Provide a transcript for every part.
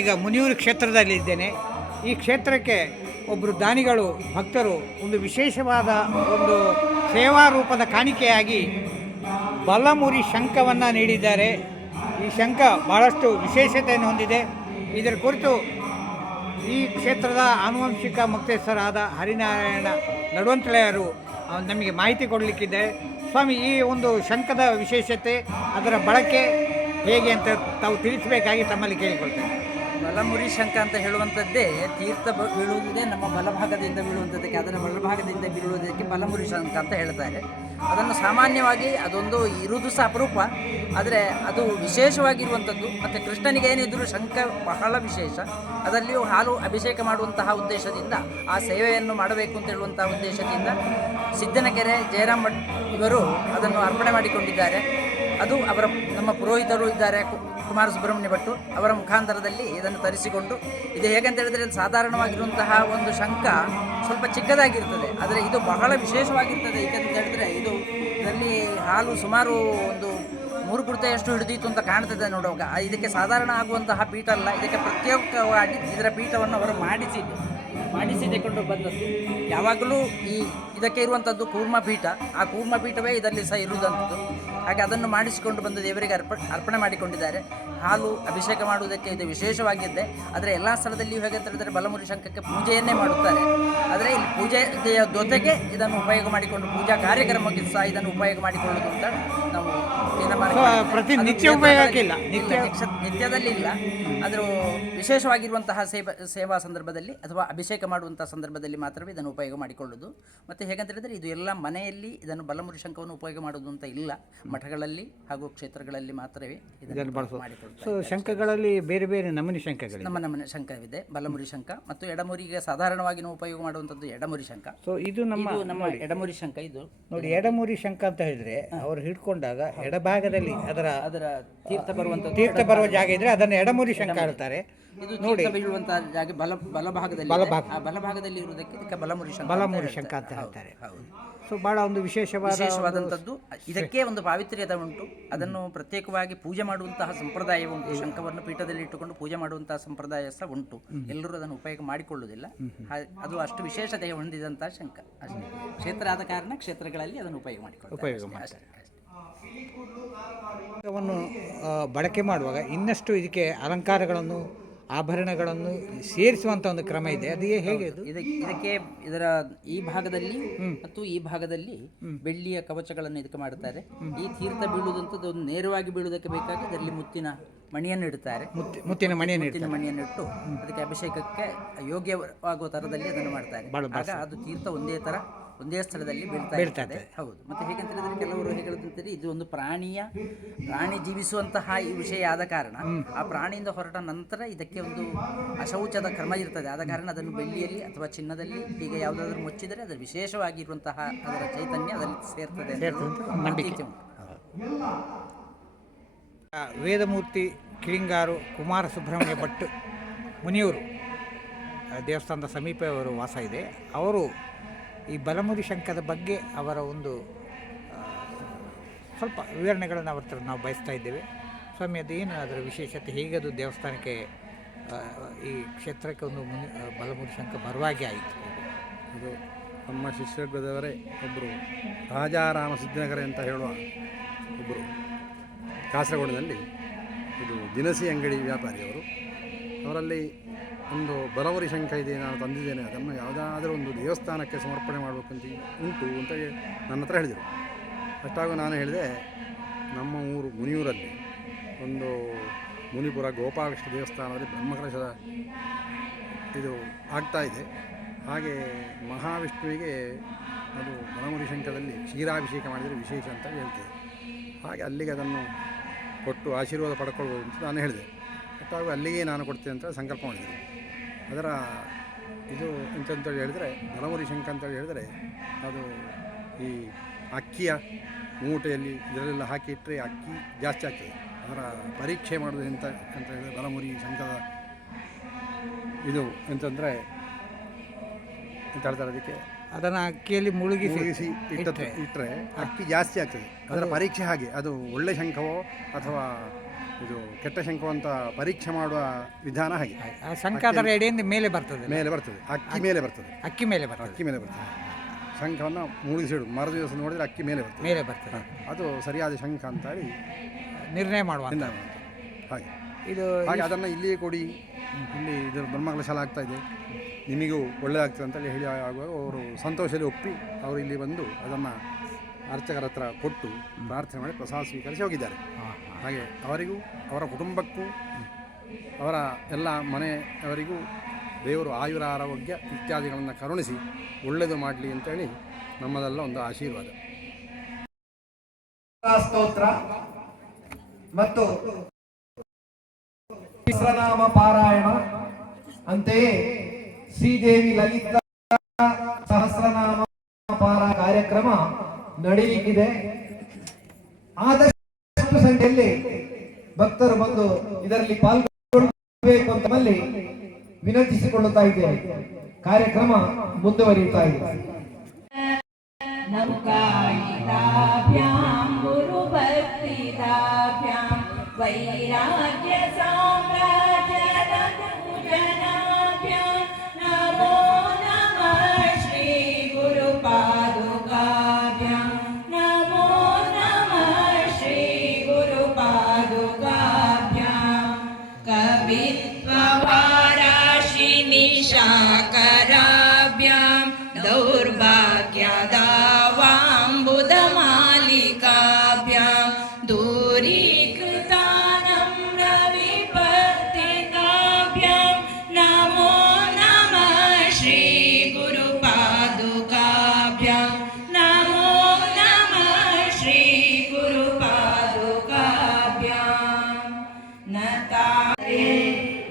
ಈಗ ಮುನಿಯೂರು ಕ್ಷೇತ್ರದಲ್ಲಿದ್ದೇನೆ. ಈ ಕ್ಷೇತ್ರಕ್ಕೆ ಒಬ್ಬರು ದಾನಿಗಳು ಭಕ್ತರು ಒಂದು ವಿಶೇಷವಾದ ಒಂದು ಸೇವಾ ರೂಪದ ಕಾಣಿಕೆಯಾಗಿ ಬಲಮುರಿ ಶಂಖವನ್ನು ನೀಡಿದ್ದಾರೆ. ಈ ಶಂಖ ಬಹಳಷ್ಟು ವಿಶೇಷತೆಯನ್ನು ಹೊಂದಿದೆ. ಇದರ ಕುರಿತು ಈ ಕ್ಷೇತ್ರದ ಆನುವಂಶಿಕ ಮುಕ್ತೇಶ್ವರಾದ ಹರಿನಾರಾಯಣ ನಡುವಂತಳೆಯರು ನಮಗೆ ಮಾಹಿತಿ ಕೊಡಲಿಕ್ಕಿದ್ದಾರೆ. ಸ್ವಾಮಿ, ಈ ಒಂದು ಶಂಖದ ವಿಶೇಷತೆ, ಅದರ ಬಳಕೆ ಹೇಗೆ ಅಂತ ತಾವು ತಿಳಿಸಬೇಕಾಗಿ ತಮ್ಮಲ್ಲಿ ಕೇಳಿಕೊಳ್ತೇನೆ. ಬಲಮುರಿ ಶಂಖ ಅಂತ ಹೇಳುವಂಥದ್ದೇ ತೀರ್ಥ ಬೀಳುವುದೇ ನಮ್ಮ ಬಲಭಾಗದಿಂದ ಬೀಳುವಂಥದ್ದಕ್ಕೆ, ಅದರ ಬಲಭಾಗದಿಂದ ಬೀಳುವುದಕ್ಕೆ ಬಲಮುರಿ ಶಂಖ ಅಂತ ಹೇಳ್ತಾರೆ. ಅದನ್ನು ಸಾಮಾನ್ಯವಾಗಿ ಅದೊಂದು ಇರುವುದು ಸಹ ಅಪರೂಪ, ಆದರೆ ಅದು ವಿಶೇಷವಾಗಿರುವಂಥದ್ದು. ಮತ್ತು ಕೃಷ್ಣನಿಗೆ ಏನಿದ್ರು ಶಂಖ ಬಹಳ ವಿಶೇಷ. ಅದರಲ್ಲಿಯೂ ಹಾಲು ಅಭಿಷೇಕ ಮಾಡುವಂತಹ ಉದ್ದೇಶದಿಂದ, ಆ ಸೇವೆಯನ್ನು ಮಾಡಬೇಕು ಅಂತ ಹೇಳುವಂತಹ ಉದ್ದೇಶದಿಂದ ಸಿದ್ದನಕೆರೆ ಜಯರಾಮ್ ಭಟ್ ಇವರು ಅದನ್ನು ಅರ್ಪಣೆ ಮಾಡಿಕೊಂಡಿದ್ದಾರೆ. ಅದು ನಮ್ಮ ಪುರೋಹಿತರು ಇದ್ದಾರೆ, ಕುಮಾರ ಸುಬ್ರಹ್ಮಣ್ಯ ಭಟ್ಟು, ಅವರ ಮುಖಾಂತರದಲ್ಲಿ ಇದನ್ನು ತರಿಸಿಕೊಂಡು, ಇದು ಹೇಗಂತ ಹೇಳಿದರೆ ಸಾಧಾರಣವಾಗಿರುವಂತಹ ಒಂದು ಶಂಖ ಸ್ವಲ್ಪ ಚಿಕ್ಕದಾಗಿರ್ತದೆ, ಆದರೆ ಇದು ಬಹಳ ವಿಶೇಷವಾಗಿರ್ತದೆ. ಏಕೆಂತ ಹೇಳಿದ್ರೆ ಇದರಲ್ಲಿ ಹಾಲು ಸುಮಾರು ಒಂದು 3 ಕುಡಿತೆಯಷ್ಟು ಹಿಡಿದಿತ್ತು ಅಂತ ಕಾಣ್ತದೆ ನೋಡುವಾಗ. ಇದಕ್ಕೆ ಸಾಧಾರಣ ಆಗುವಂತಹ ಪೀಠ ಅಲ್ಲ, ಇದಕ್ಕೆ ಪ್ರತ್ಯೇಕವಾಗಿ ಇದರ ಪೀಠವನ್ನು ಅವರು ಮಾಡಿಸಿಕೊಂಡು ಬಂದದ್ದು. ಯಾವಾಗಲೂ ಇದಕ್ಕೆ ಇರುವಂಥದ್ದು ಕೂರ್ಮ ಪೀಠ, ಆ ಕೂರ್ಮ ಪೀಠವೇ ಇದರಲ್ಲಿ ಸಹ ಇರುವುದಂಥದ್ದು. ಹಾಗೆ ಅದನ್ನು ಮಾಡಿಸಿಕೊಂಡು ಬಂದು ದೇವರಿಗೆ ಅರ್ಪಣೆ ಮಾಡಿಕೊಂಡಿದ್ದಾರೆ. ಹಾಲು ಅಭಿಷೇಕ ಮಾಡುವುದಕ್ಕೆ ಇದು ವಿಶೇಷವಾಗಿದ್ದೆ. ಆದರೆ ಎಲ್ಲ ಸ್ಥಳದಲ್ಲಿಯೂ ಹೇಗೆ ಅಂತ ಹೇಳಿದರೆ ಬಲಮುರಿ ಶಂಖಕ್ಕೆ ಪೂಜೆಯನ್ನೇ ಮಾಡುತ್ತಾರೆ. ಆದರೆ ಇಲ್ಲಿ ಪೂಜೆಯ ಜೊತೆಗೆ ಇದನ್ನು ಉಪಯೋಗ ಮಾಡಿಕೊಂಡು ಪೂಜಾ ಕಾರ್ಯಕ್ರಮಕ್ಕೆ ಸಹ ಇದನ್ನು ಉಪಯೋಗ ಮಾಡಿಕೊಳ್ಳುವುದು ಅಂತ ನಾವು ನಿತ್ಯದಲ್ಲಿ ಇಲ್ಲ. ಆದರೂ ವಿಶೇಷವಾಗಿರುವಂತಹ ಸೇವಾ ಸಂದರ್ಭದಲ್ಲಿ ಅಥವಾ ಅಭಿಷೇಕ ಮಾಡುವಂತಹ ಸಂದರ್ಭದಲ್ಲಿ ಮಾತ್ರವೇ ಇದನ್ನು ಉಪಯೋಗ ಮಾಡಿಕೊಳ್ಳುವುದು. ಮತ್ತು ಹೇಗಂತ ಹೇಳಿದರೆ ಇದು ಎಲ್ಲ ಮನೆಯಲ್ಲಿ ಇದನ್ನು ಬಲಮುರಿ ಶಂಖವನ್ನು ಉಪಯೋಗ ಮಾಡುವುದು ಅಂತ ಇಲ್ಲ, ಮಠಗಳಲ್ಲಿ ಹಾಗೂ ಕ್ಷೇತ್ರಗಳಲ್ಲಿ ಮಾತ್ರವೇ ಇದನ್ನು ಮಾಡಿಕೊಳ್ಳುತ್ತಾರೆ. ಶಂಖಗಳಲ್ಲಿ ಬೇರೆ ಬೇರೆ ನಮೂನಿ ಶಂಖಗಳು, ನಮೂನೆ ಶಂಖವಿದೆ. ಬಲಮುರಿ ಶಂಖ ಮತ್ತು ಎಡಮುರಿಗೆ ಸಾಧಾರಣವಾಗಿ ನಾವು ಉಪಯೋಗ ಮಾಡುವಂಥದ್ದು ಎಡಮುರಿ ಶಂಖ. ಸೊ ಇದು ನಮ್ಮ ಎಡಮುರಿ ಶಂಖ. ಇದು ನೋಡಿ, ಎಡಮುರಿ ಶಂಖ ಅಂತ ಹೇಳಿದ್ರೆ ಅವರು ಹಿಡ್ಕೊಂಡಾಗ ಎಡಭಾಗದಲ್ಲಿ ಅದರ ತೀರ್ಥ ಬರುವ ಜಾಗ ಇದ್ರೆ ಅದನ್ನು ಎಡಮುರಿ ಶಂಖ ಹೇಳ್ತಾರೆ. ಇದು ತೀರ್ಥ ಬೀಳುವಂತಹ ಜಾಗ ಬಲಭಾಗದಲ್ಲಿ ಇರುವುದಕ್ಕೆ ಇದಕ್ಕೆ ಬಲಮುರಿ ಶಂಖ ಅಂತ ಹೇಳ್ತಾರೆ. ಸೊ ಬಹಳ ಒಂದು ವಿಶೇಷವಾದಂಥದ್ದು. ಇದಕ್ಕೆ ಒಂದು ಪಾವಿತ್ರ್ಯತೆ ಉಂಟು. ಅದನ್ನು ಪ್ರತ್ಯೇಕವಾಗಿ ಪೂಜೆ ಮಾಡುವಂತಹ ಸಂಪ್ರದಾಯ ಉಂಟು. ಶಂಖವನ್ನು ಪೀಠದಲ್ಲಿ ಇಟ್ಟುಕೊಂಡು ಪೂಜೆ ಮಾಡುವಂತಹ ಸಂಪ್ರದಾಯ ಸಹ ಉಂಟು. ಎಲ್ಲರೂ ಅದನ್ನು ಉಪಯೋಗ ಮಾಡಿಕೊಳ್ಳುವುದಿಲ್ಲ. ಅದು ಅಷ್ಟು ವಿಶೇಷತೆ ಹೊಂದಿದಂತಹ ಶಂಖ ಅಷ್ಟೇ. ಕ್ಷೇತ್ರ ಆದ ಕಾರಣ ಕ್ಷೇತ್ರಗಳಲ್ಲಿ ಅದನ್ನು ಉಪಯೋಗ ಮಾಡಿಕೊಳ್ಳುತ್ತಾರೆ. ಶಂಖವನ್ನು ಬಳಕೆ ಮಾಡುವಾಗ ಇನ್ನಷ್ಟು ಇದಕ್ಕೆ ಅಲಂಕಾರಗಳನ್ನು, ಆಭರಣಗಳನ್ನು ಸೇರಿಸುವಂಥ ಒಂದು ಕ್ರಮ ಇದೆ. ಅದು ಹೇಗೆ? ಇದಕ್ಕೆ ಈ ಭಾಗದಲ್ಲಿ ಮತ್ತು ಈ ಭಾಗದಲ್ಲಿ ಬೆಳ್ಳಿಯ ಕವಚಗಳನ್ನು ಇದಕ್ಕೆ ಮಾಡುತ್ತಾರೆ. ಈ ತೀರ್ಥ ಬೀಳುವುದಂಥದ್ದು ನೇರವಾಗಿ ಬೀಳುವುದಕ್ಕೆ ಬೇಕಾಗಿ ಇದರಲ್ಲಿ ಮುತ್ತಿನ ಮಣಿಯನ್ನು ಇಡುತ್ತಾರೆ. ಮುತ್ತಿನ ಮಣಿಯನ್ನು ಇಟ್ಟು ಅದಕ್ಕೆ ಅಭಿಷೇಕಕ್ಕೆ ಯೋಗ್ಯವಾಗುವ ಥರದಲ್ಲಿ ಅದನ್ನು ಮಾಡ್ತಾರೆ. ಆಗ ಅದು ತೀರ್ಥ ಒಂದೇ ಸ್ಥಳದಲ್ಲಿ ಬೀಳ್ತಾರೆ. ಹೌದು. ಮತ್ತು ಹೇಗಂತ ಹೇಳಿದ್ರೆ ಕೆಲವರು ಹೇಳುತ್ತಂತಾರೆ, ಇದು ಒಂದು ಪ್ರಾಣಿ ಜೀವಿಸುವಂತಹ ಈ ವಿಷಯ ಆದ ಕಾರಣ ಆ ಪ್ರಾಣಿಯಿಂದ ಹೊರಟ ನಂತರ ಇದಕ್ಕೆ ಒಂದು ಅಶೌಚದ ಕ್ರಮ ಇರ್ತದೆ. ಆದ ಕಾರಣ ಅದನ್ನು ಬೆಳ್ಳಿಯಲ್ಲಿ ಅಥವಾ ಚಿನ್ನದಲ್ಲಿ ಹೀಗೆ ಯಾವುದಾದ್ರೂ ಮುಚ್ಚಿದರೆ ಅದರ ವಿಶೇಷವಾಗಿರುವಂತಹ ಅದರ ಚೈತನ್ಯ ಅದರಲ್ಲಿ ಸೇರ್ತದೆ ನಂಬಿಕೆ ಉಂಟು. ವೇದಮೂರ್ತಿ ಕಿಳಿಂಗಾರು ಕುಮಾರ ಸುಬ್ರಹ್ಮಣ್ಯ ಭಟ್ ಮುನಿಯೂರು ದೇವಸ್ಥಾನದ ಸಮೀಪ ಅವರು ವಾಸ ಇದೆ. ಅವರು ಈ ಬಲಮುರಿ ಶಂಖದ ಬಗ್ಗೆ ಅವರ ಒಂದು ಸ್ವಲ್ಪ ವಿವರಣೆಗಳನ್ನು ಅವ್ರ ಹತ್ರ ನಾವು ಬಯಸ್ತಾ ಇದ್ದೇವೆ. ಸ್ವಾಮಿ, ಅದು ಏನು ಅದರ ವಿಶೇಷತೆ, ಹೇಗೆ ಅದು ದೇವಸ್ಥಾನಕ್ಕೆ ಈ ಕ್ಷೇತ್ರಕ್ಕೆ ಒಂದು ಬಲಮುರಿ ಶಂಖ ಬರುವಾಗೆ ಆಯಿತು? ಅದು ನಮ್ಮ ಶಿಷ್ಯರ್ಗದವರೇ ಒಬ್ಬರು ರಾಜಾರಾಮ ಸಿದ್ದನಗರ ಅಂತ ಹೇಳುವ ಒಬ್ಬರು ಕಾಸರಗೋಡಿನಲ್ಲಿ ಇದು ದಿನಸಿ ಅಂಗಡಿ ವ್ಯಾಪಾರಿಯವರು. ಅವರಲ್ಲಿ ಒಂದು ಬಲಮುರಿ ಶಂಖ ಇದೆ, ನಾನು ತಂದಿದ್ದೇನೆ, ಅದನ್ನು ಯಾವುದಾದರೂ ಒಂದು ದೇವಸ್ಥಾನಕ್ಕೆ ಸಮರ್ಪಣೆ ಮಾಡಬೇಕಂತ ಉಂಟು ಅಂತ ನನ್ನ ಹತ್ರ ಹೇಳಿದರು. ಅಷ್ಟಾಗ ನಾನು ಹೇಳಿದೆ, ನಮ್ಮ ಊರು ಮುನಿಯೂರಲ್ಲಿ ಒಂದು ಮುನಿಪುರ ಗೋಪಾಲಕೃಷ್ಣ ದೇವಸ್ಥಾನದಲ್ಲಿ ಬ್ರಹ್ಮಕಲಶದ ಇದು ಆಗ್ತಾಯಿದೆ. ಹಾಗೆ ಮಹಾವಿಷ್ಣುವಿಗೆ ಅದು ಬಲಮುರಿ ಶಂಖದಲ್ಲಿ ಕ್ಷೀರಾಭಿಷೇಕ ಮಾಡಿದರೆ ವಿಶೇಷ ಅಂತ ಹೇಳ್ತೇವೆ. ಹಾಗೆ ಅಲ್ಲಿಗೆ ಅದನ್ನು ಕೊಟ್ಟು ಆಶೀರ್ವಾದ ಪಡ್ಕೊಳ್ಬೋದು ಅಂತ ನಾನು ಹೇಳಿದೆ. ಅಷ್ಟಾಗ ಅಲ್ಲಿಗೆ ನಾನು ಕೊಡ್ತೇನೆ ಅಂತ ಸಂಕಲ್ಪ ಮಾಡಿದೆ. ಅದರ ಇದು ಎಂತಂತೇಳಿ ಹೇಳಿದರೆ, ಬಲಮುರಿ ಶಂಖ ಅಂತೇಳಿ ಹೇಳಿದರೆ ಅದು ಈ ಅಕ್ಕಿಯ ಮೂಟೆಯಲ್ಲಿ ಇದರಲ್ಲೆಲ್ಲ ಹಾಕಿ ಇಟ್ಟರೆ ಅಕ್ಕಿ ಜಾಸ್ತಿ ಆಗ್ತದೆ. ಅದರ ಪರೀಕ್ಷೆ ಮಾಡೋದು ಅಂತ ಹೇಳಿದರೆ ಬಲಮುರಿ ಶಂಖದ ಇದು ಎಂತಂದರೆ ಎಂತ ಹೇಳ್ತಾರೆ, ಅದಕ್ಕೆ ಅದನ್ನು ಅಕ್ಕಿಯಲ್ಲಿ ಮುಳುಗಿಸಿ ಇಟ್ಟರೆ ಅಕ್ಕಿ ಜಾಸ್ತಿ ಆಗ್ತದೆ. ಅದರ ಪರೀಕ್ಷೆ ಹಾಗೆ, ಅದು ಒಳ್ಳೆ ಶಂಖವೋ ಅಥವಾ ಇದು ಕೆಟ್ಟ ಶಂಕು ಅಂತ ಪರೀಕ್ಷೆ ಮಾಡುವ ವಿಧಾನ ಹಾಗೆ. ಆ ಶಂಖ ಅದರ ಎಡೆಯಿಂದ ಮೇಲೆ ಬರ್ತದೆ, ಮೇಲೆ ಬರ್ತದೆ, ಅಕ್ಕಿ ಮೇಲೆ ಬರ್ತದೆ, ಅಕ್ಕಿ ಮೇಲೆ ಬರ್ತದೆ, ಅಕ್ಕಿ ಮೇಲೆ ಬರ್ತದೆ. ಶಂಖವನ್ನು ಮುಳುಗಿಸಿಡು ಮರು ದಿವಸ ನೋಡಿದರೆ ಅಕ್ಕಿ ಮೇಲೆ ಬರ್ತದೆ, ಮೇಲೆ ಬರ್ತದೆ. ಅದು ಸರಿಯಾದ ಶಂಖ ಅಂತ ಹೇಳಿ ನಿರ್ಣಯ ಮಾಡುವ ಹಾಗೆ. ಇದು ಹಾಗೆ ಅದನ್ನು ಇಲ್ಲಿಯೇ ಕೊಡಿ, ಇಲ್ಲಿ ಇದು ಬ್ರಹ್ಮಕಲ ಶಾಲೆ ಆಗ್ತಾ ಇದೆ, ನಿಮಗೂ ಒಳ್ಳೆಯದಾಗ್ತದೆ ಅಂತೇಳಿ ಹೇಳಿ ಆಗುವಾಗ ಅವರು ಸಂತೋಷದಲ್ಲಿ ಒಪ್ಪಿ ಅವರು ಇಲ್ಲಿ ಬಂದು ಅದನ್ನು ಅರ್ಚಕರ ಹತ್ರ ಕೊಟ್ಟು ಪ್ರಾರ್ಥನೆ ಮಾಡಿ ಪ್ರಸಾದ ಸ್ವೀಕರಿಸಿ ಹೋಗಿದ್ದಾರೆ. ಹಾಗೆ ಅವರಿಗೂ ಅವರ ಕುಟುಂಬಕ್ಕೂ ಅವರ ಎಲ್ಲ ಮನೆಯವರಿಗೂ ದೇವರು ಆಯುರ ಆರೋಗ್ಯ ಇತ್ಯಾದಿಗಳನ್ನು ಕರುಣಿಸಿ ಒಳ್ಳೆಯದು ಮಾಡಲಿ ಅಂತೇಳಿ ನಮ್ಮದೆಲ್ಲ ಒಂದು ಆಶೀರ್ವಾದ. ಸ್ತೋತ್ರ ಮತ್ತು ಸಹಸ್ರನಾಮ ಪಾರಾಯಣ, ಅಂತೆಯೇ ಶ್ರೀದೇವಿ ಲಲಿತಾ ಸಹಸ್ರನಾಮ ಪಾರಾಯಣ ಕಾರ್ಯಕ್ರಮ ನಡೆಯಲಿಕ್ಕಿದೆ. ಆದಷ್ಟು ಸಂಖ್ಯೆಯಲ್ಲಿ ಭಕ್ತರು ಬಂದು ಇದರಲ್ಲಿ ಪಾಲ್ಗೊಳ್ಳಬೇಕು ಅಂತ ನಮ್ಮಲ್ಲಿ ವಿನಂತಿಸಿಕೊಳ್ಳುತ್ತಾ ಇದ್ದೇವೆ. ಕಾರ್ಯಕ್ರಮ ಮುಂದುವರಿಯುತ್ತಾ ಇದೆ. वैराग्य साम्राज्यद पूजनाभ्यां नमो नमः श्री गुरुपादुकाभ्यां नमो नमः श्री गुरुपादुकाभ्यां कवित्ववाराशि निशाकराभ्यां दौर्भाग्यदावाम्बुदमालिकाभ्यां दूरी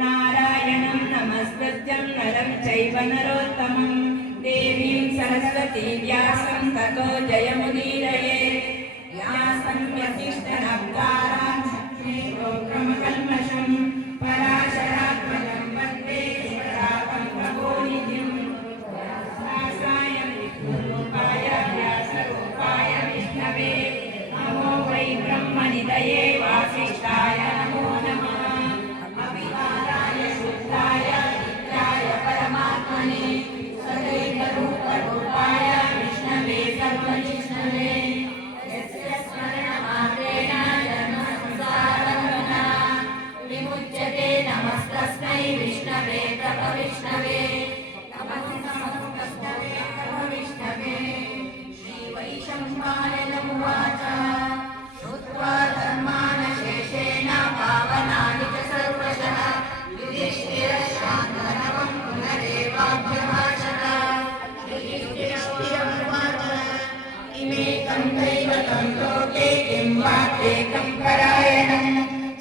नारायणं नमस्कृत्यं नरं चैव नरोत्तमं देवीं सरस्वतीं व्यासं ततो जयमुदीरये व्यासं व्यतिष्ठनप्तारां शक्तिरोक्रमकल्मषं पराशरात्मजं वन्दे शिवरातं तपोनिधिं व्यासाय विष्णुरूपाय व्यासरूपाय विष्णवे नमो वै ब्रह्मनिधये वासिष्ठाय नमो नमः रूपाय विष्णवे सर्वविष्णवे यस्य स्मरणमात्रेण जन्मसंसारबन्धना विमुच्यते नमस्तस्मै विष्णवे तपविष्णवे नमस्तस्मै तपविष्णवे श्रीवैशम्पायनमुवाच श्रुत्वा धर्मानशेषेण पावनानि च सर्वशः युधिष्ठिरशान्तनवं पुनरेवाभ्यभाषत इमेकं दैवतं लोके किं वाप्येकं परायणं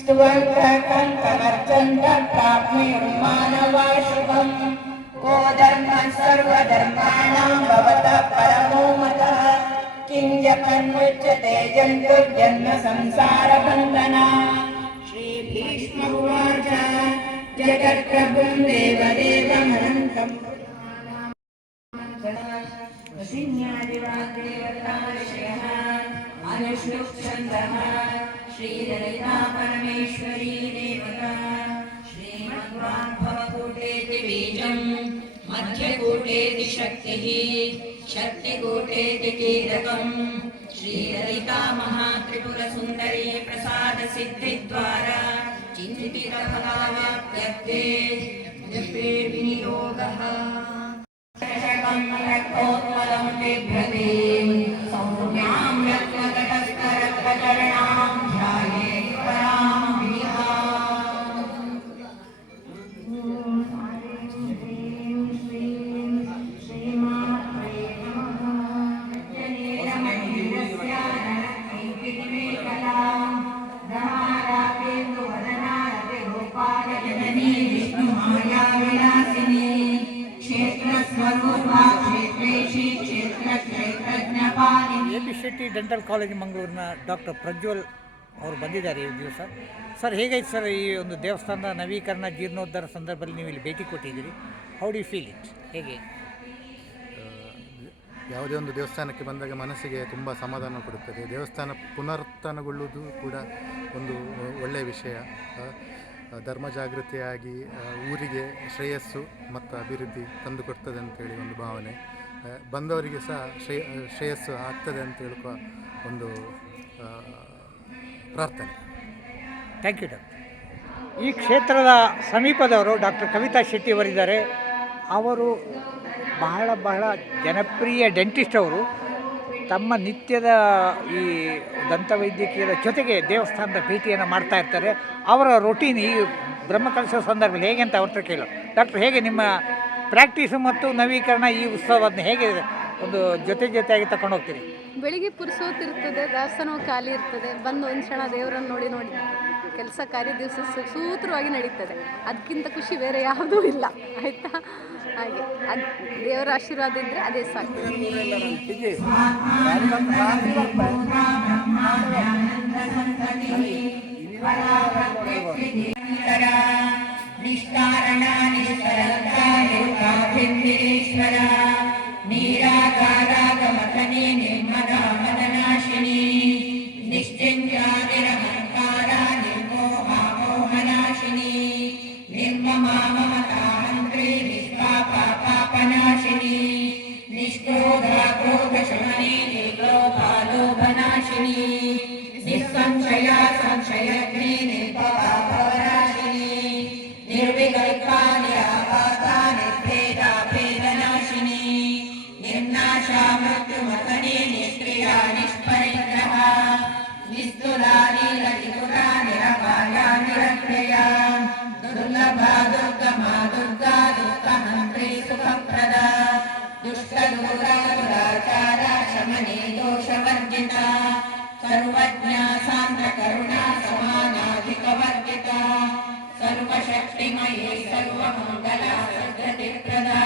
स्तुवन्तः कमर्चन्दं प्राप्नुयुर्मानवा शुभं को धर्मः सर्वधर्माणां भवतः परमो मतः किं जपन्मुच्यते जन्तुर्जन्म संसारबन्धना श्रीभीष्म उवाच जगत्प्रभुं देवदेवमनन्तं अनुष्ठुप्छन्दः श्रीललिता परमेश्वरी देवता श्रीमद्वाग्भवकूटेति बीजं मध्यकूटेति शक्तिः शक्तिकूटेति कीलकं श्रीललिता महात्रिपुरसुन्दरी प्रसादसिद्धिद्वारा चिन्तितफलावाप्त्यर्थे विनियोगः कमलकोत्पलं बिभ्रतीं सौम्यां रत्नकटस्थरत्नचरणां ध्यायेत् परां ಎ.ಪಿ. ಶೆಟ್ಟಿ ಡೆಂಟಲ್ ಕಾಲೇಜ್ ಮಂಗಳೂರಿನ ಡಾಕ್ಟರ್ ಪ್ರಜ್ವಲ್ ಅವರು ಬಂದಿದ್ದಾರೆ ಈ ದಿವಸ. ಸರ್, ಹೇಗೈತೆ ಸರ್ ಈ ಒಂದು ದೇವಸ್ಥಾನದ ನವೀಕರಣ ಜೀರ್ಣೋದ್ಧಾರ ಸಂದರ್ಭದಲ್ಲಿ ನೀವು ಇಲ್ಲಿ ಭೇಟಿ ಕೊಟ್ಟಿದ್ದೀರಿ? How do you feel it? ಹೇಗೆ ಯಾವುದೇ ಒಂದು ದೇವಸ್ಥಾನಕ್ಕೆ ಬಂದಾಗ ಮನಸ್ಸಿಗೆ ತುಂಬ ಸಮಾಧಾನ ಕೊಡುತ್ತದೆ. ದೇವಸ್ಥಾನ ಪುನರುತ್ಥಾನಗೊಳ್ಳುವುದು ಕೂಡ ಒಂದು ಒಳ್ಳೆಯ ವಿಷಯ. ಧರ್ಮ ಜಾಗೃತಿಯಾಗಿ ಊರಿಗೆ ಶ್ರೇಯಸ್ಸು ಮತ್ತು ಅಭಿವೃದ್ಧಿ ತಂದುಕೊಡ್ತದೆ ಅಂತೇಳಿ ಒಂದು ಭಾವನೆ. ಬಂದವರಿಗೆ ಸಹ ಶ್ರೇಯಸ್ಸು ಆಗ್ತದೆ ಅಂತ ಹೇಳುವ ಒಂದು ಪ್ರಾರ್ಥನೆ. Thank you doctor. ಈ ಕ್ಷೇತ್ರದ ಸಮೀಪದವರು ಡಾಕ್ಟರ್ ಕವಿತಾ ಶೆಟ್ಟಿ ಅವರಿದ್ದಾರೆ. ಅವರು ಬಹಳ ಜನಪ್ರಿಯ ಡೆಂಟಿಸ್ಟ್. ಅವರು ತಮ್ಮ ನಿತ್ಯದ ಈ ದಂತವೈದ್ಯಕೀಯದ ಜೊತೆಗೆ ದೇವಸ್ಥಾನದ ಭೇಟಿಯನ್ನು ಮಾಡ್ತಾ ಇರ್ತಾರೆ. ಅವರ ರೊಟೀನ್ ಈ ಬ್ರಹ್ಮಕಲಶ ಸಂದರ್ಭದಲ್ಲಿ ಹೇಗೆ ಅಂತ ಅವ್ರ ಹತ್ರ ಕೇಳೋ. ಡಾಕ್ಟರ್, ಹೇಗೆ ನಿಮ್ಮ ಪ್ರಾಕ್ಟೀಸು ಮತ್ತು ನವೀಕರಣ ಈ ಉತ್ಸವವನ್ನು ಹೇಗೆ ಒಂದು ಜೊತೆಯಾಗಿ ತಗೊಂಡು ಹೋಗ್ತೀರಿ? ಬೆಳಿಗ್ಗೆ ಪುರುಸೋತಿರ್ತದೆ, ದೇವಸ್ಥಾನವು ಖಾಲಿ ಇರ್ತದೆ. ಬಂದು ಒಂದು ಕ್ಷಣ ದೇವರನ್ನು ನೋಡಿ ಕೆಲಸ ಕಾರ್ಯ ದಿವಸ ಸೂತ್ರವಾಗಿ ನಡೀತದೆ. ಅದಕ್ಕಿಂತ ಖುಷಿ ಬೇರೆ ಯಾವುದೂ ಇಲ್ಲ, ಆಯಿತಾ? ಹಾಗೆ ಅದು ದೇವರ ಆಶೀರ್ವಾದ ಇದ್ದರೆ ಅದೇ ಸಾಕು. ನೀರಾಕಾರಾಗಮಥನೇ ನಿರ್ಮಲಾ ಮದನಾಶಿನಿ ನಿಶ್ಚಿಂತ್ಯಾನಿರಹಂಕಾರ ನಿರ್ಮೋಹಾ ಮೋಹನಾಶಿನಿ ನಿರ್ಮಮಾ ಮಮತಾ ಮಂತ್ರಿ ನಿಷ್ಪಾಪಾಪಾಪನಾಶಿನಿ ನಿಷ್ಕ್ರೋಧಾ ಕ್ರೋಧಶಮನೆ ನಿರ್ಲೋಭಾಲೋಭನಾಶಿನಿ ನಿಸ್ಸಂಶಯಾ ಸಂಶಯಜ್ಞೆ ನಿರ್ಭವಾಪರಾಶಿನಿ ನಿರ್ವಿಕಲ್ಪಾ ನಿರಾಪಾತಾ ನಿರ್ಭೇದಾ ಭೇದನಾಶಿನಿ ನಿರ್ನಾಶಾ ಮೃತ್ಯುಮಥನೇ ನಿಷ್ಕ್ರಿಯಾ ನಿಷ್ಪರಿಗ್ರಹ ನಿಸ್ತುಲಾ ನೀಲಚಿತುರಾ ನಿರಪಾಯಾ ನಿರಕ್ರಿಯಾ ದುರ್ಲಭಾ ದುರ್ಗಮಾ ದುರ್ಗಾ ದುಃಖಹಂತ್ರಿ ಸುಖಪ್ರದಾ ದುಷ್ಟದೂರಾ ದುರಾಚಾರ ಶಮನೆ ದೋಷವರ್ಜಿತಾ ಸರ್ವಜ್ಞಾ ಸಾಂದ್ರ ಕರುಣಾ ಸಮಾನಾಧಿಕವರ್ಜಿತಾ ಸರ್ವಶಕ್ತಿಮಯೀ ಸರ್ವಮಂಗಲಾ ಸದ್ಗತಿಪ್ರದಾ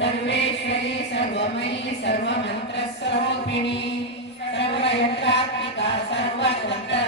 ಸರ್ವೇಶ್ವರಿ ಸರ್ವಮಯೀ ಸರ್ವಮಂತ್ರಸ್ವರೂಪಿಣಿ ಸರ್ವಯಂತ್ರಾತ್ಮಿಕಾ ಸರ್ವತಂತ್ರ